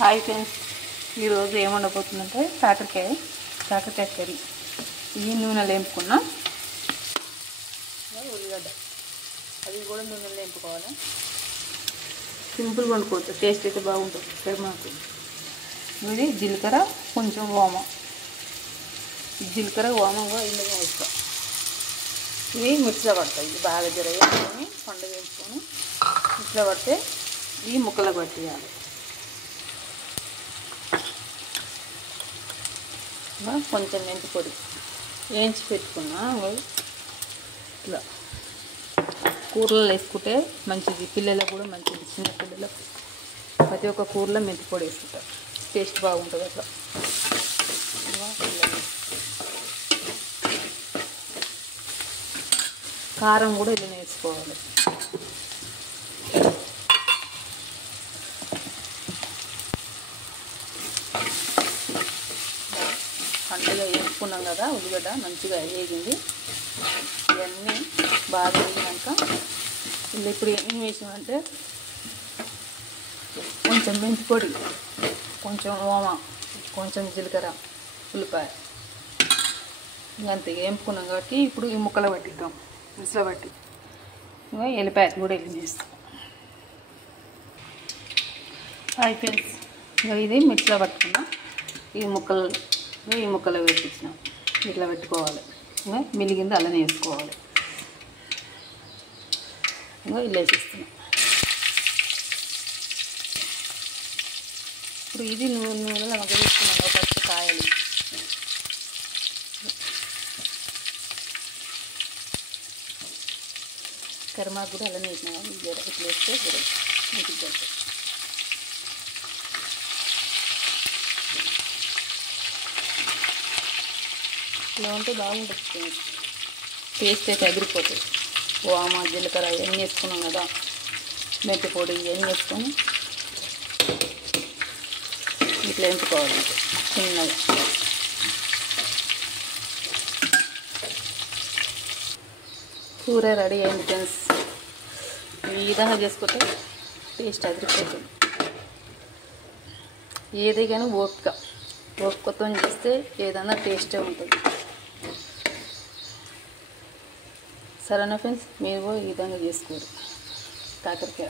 Hi friends, ఈరోజు ఏమండబోతుందంటే కాకరకాయ curry. ఈ నూనెలో వేపుకున్నా ఉల్లిగడ్డ, అది కూడా నూనెలో వేపుకోవాలి. సింపుల్గా వండుకోవచ్చు, టేస్ట్ అయితే బాగుంటుంది. కరిమాకు, ఇది జీలకర్ర, కొంచెం ఓమం. జీలకర్ర ఓమంగా ఇందులో వేస్తాం. ఇవి మిక్సీలో పడతాయి. ఇది బాగా వేసుకొని పండు వేసుకొని మిక్సీలో పడితే ఈ ముక్కలు పట్టేయాలి. కొంచెం మెంతి పొడి వేయించి పెట్టుకున్నా. ఇట్లా కూరలో వేసుకుంటే మంచిది, పిల్లలకు కూడా మంచిది. చిన్న పిల్లలకు ప్రతి ఒక్క కూరలో మెంతి పొడి వేసుకుంటారు, టేస్ట్ బాగుంటుంది. అట్లా కారం కూడా ఇలా వేసుకోవాలి. పండుగ వేసుకున్నాం కదా, ఉల్లిగడ్డ మంచిగా వేగింది. ఇవన్నీ బాగా వేగినాక ఇలా ఇప్పుడు ఏం వేసామంటే కొంచెం మెంతి పొడి, కొంచెం ఓమ, కొంచెం జీలకర్ర, ఉల్లిపాయ, అంతే వేపుకున్నాం. కాబట్టి ఇప్పుడు ఈ ముక్కలు పట్టిద్దాం, మిక్సీలో పట్టి. ఎల్లిపాయలు కూడా వేస్తాం. ఫ్రెండ్స్, ఇది మిక్సీలో పట్టుకున్నాం. ఈ ముక్కలు వేపించినాం. ఇట్లా పెట్టుకోవాలి. మిలిగింది అలానే వేసుకోవాలి. ఇలా వేసిస్తున్నాం. ఇప్పుడు ఇది నూనెలో మగ్గ వేసుకున్నాం. ఫస్ట్ కాయలు కరిమాకు కూడా అలానే వేసినాం. ఇట్లా వేస్తే ఇంటికి ఇలా ఉంటే బాగుంటుంది. టేస్ట్ అయితే ఎగిరిపోతుంది. ఓమ, జీలకర్ర ఇవన్నీ వేసుకున్నాం కదా, మెంతి పొడి ఇవన్నీ వేసుకొని ఇట్లా ఎంపుకోవాలి చిన్నగా. కూర రెడీ అయింది ఫ్రెండ్స్. ఈ విధంగా చేసుకుంటే టేస్ట్ ఎగిరిపోతుంది. ఏది కానీ ఓపికతో చేస్తే ఏదైనా టేస్టే ఉంటుంది. సరేనా ఫ్రెండ్స్, మీరు ఈ విధంగా చేసుకోరు కాకరకాయ.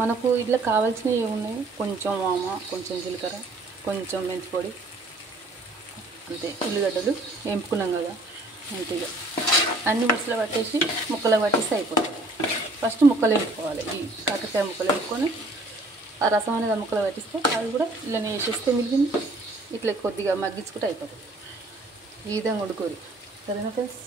మనకు ఇట్లా కావాల్సినవి ఏమున్నాయి, కొంచెం వామ, కొంచెం జీలకర్ర, కొంచెం మెంతి పొడి, అంతే. ఉల్లిగడ్డలు వేపుకున్నాం కదా, అంతేగా. అన్ని మిక్సీలో పట్టేసి ముక్కలు పట్టేసి అయిపోతుంది. ఫస్ట్ ముక్కలు వేపుకోవాలి. ఈ కాకరకాయ ముక్కలు వేపుకొని ఆ రసం అనేది ముక్కలు పట్టిస్తే అవి కూడా ఇలానే వేసేస్తే మిగిలింది. ఇట్లా కొద్దిగా మగ్గించుకుంటే అయిపోతుంది. ఈ విధంగా వండుకోరు. సరేనా ఫ్రెండ్స్.